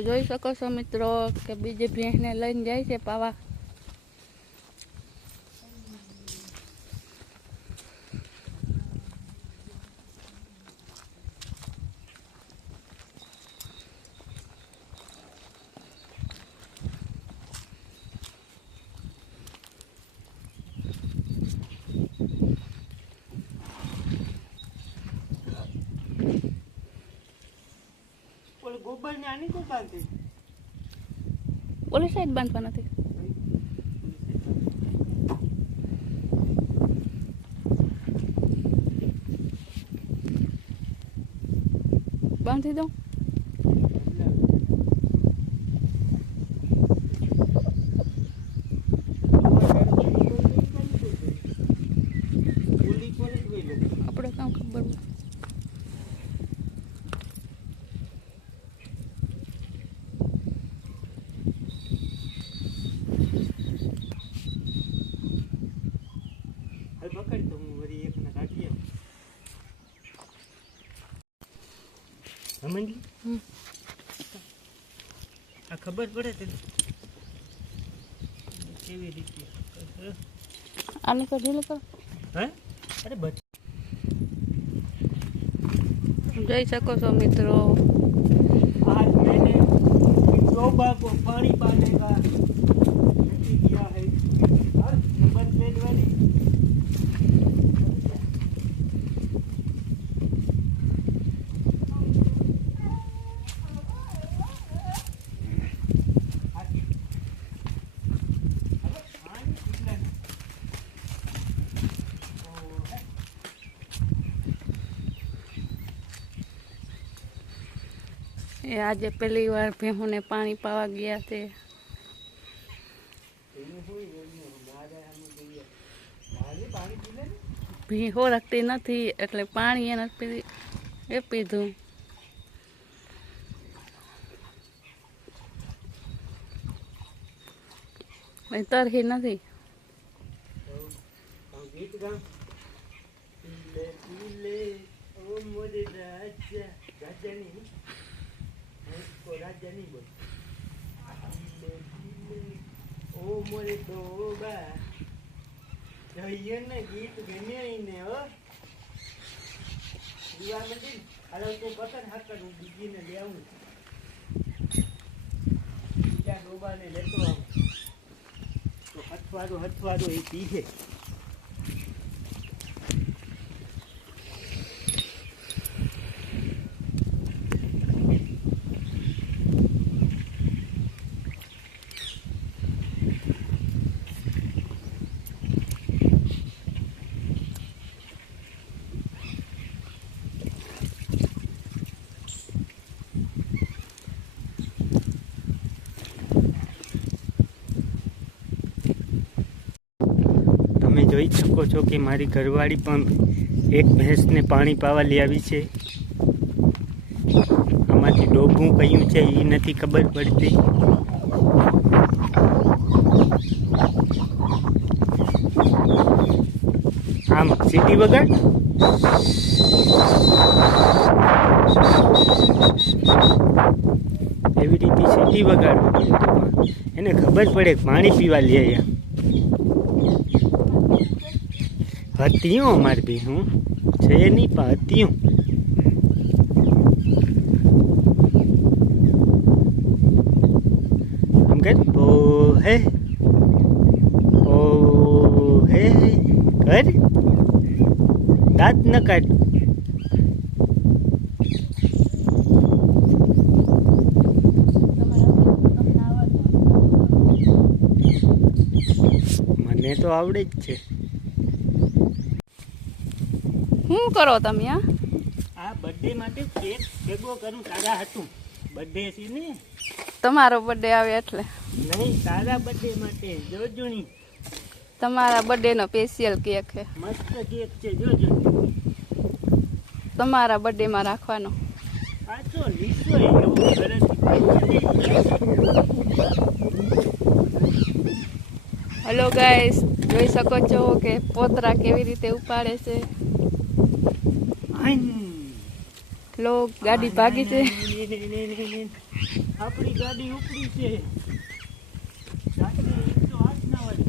જોઈ શકો છો મિત્રો કે બીજી ભેંસને લઈને જાય છે પાવા. ઓલી ગોબર ને આની કોઈ બાંધી? ઓલી સાઈડ બાંધવા નથી. બાંધી દઉં. આપણે કામ ખબર હોય. અમનજી આ ખબર પડે તને કેવી રીતે આને તો ઢીલ કરો હે અરે બચ જઈ શકો છો મિત્રો આજ મેને જોબા કો પાણી પાને કા ગયા હે હર નંબર મેળવાની એ આજે પહેલી વાર ભેહુને પાણી પાવા ગયા તે. ભીહો રાખતી નથી એટલે પાણી એને પી એ પીધું. તરખી નથી. લે લે ઓ મોરે રાજા રાજાની ઓ મોરે ડોબા જઈએ ને ગીત ગમે ને હો દીવા મંદિર હાલો તું પતન હાકર હું બીજીને લેવું બીજા ડોબાને લેતો આવું. તો હથવાડો હથવાડો એ પીજે જોઈ શકો છો કે મારી ઘરવાળી પણ એક ભેંસને પાણી પાવા લઈ આવી છે. આમાંથી ડોબું કયું છે એ નથી ખબર પડતી. આમ, સીટી વગર? એવી રીતે સીટી વગાડવી એને ખબર પડે પાણી પીવા લઈ આવ્યા. હતિયું અમારી બી હું છે નહીં પણ હતિયું આમ કર ઓ હે ઓ હે, કર, દાંત ન કાઢ. મને તો આવડે જ છે. શું કરો તમે આ આ બર્થડે માટે કેક ભેગો કરું તારા હતું. બર્થડે છે ને? તમારો બર્થડે આવે એટલે. નહીં તારા બર્થડે માટે જોજુણી. તમારા બર્થડેનો સ્પેશિયલ કેક છે. મસ્ત કેક છે જોજો તમારા બર્થડેમાં રાખવાનો. પાછો લીસો એવો સરસ હલો ગાઈસ જોઈ શકો છો કે પોતરા કેવી રીતે ઉપાડે છે. લો ગાડી ભાગી છે. આપણી ગાડી ઉપડી છે ગાડી એક તો હાથ ના વળે.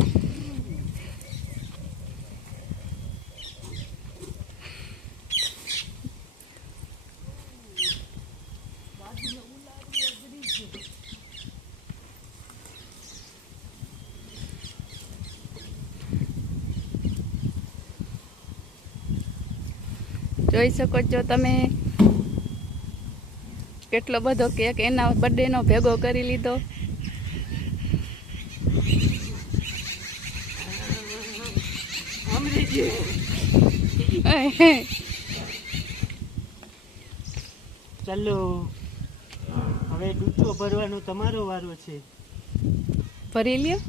જોઈ શકો છો તમે. કેટલો બધો કેક એના બર્થડેનો ભેગો કરી લીધો. ચાલો હવે ડૂચો ભરવાનો તમારો વારો છે. ભરી લ્યો.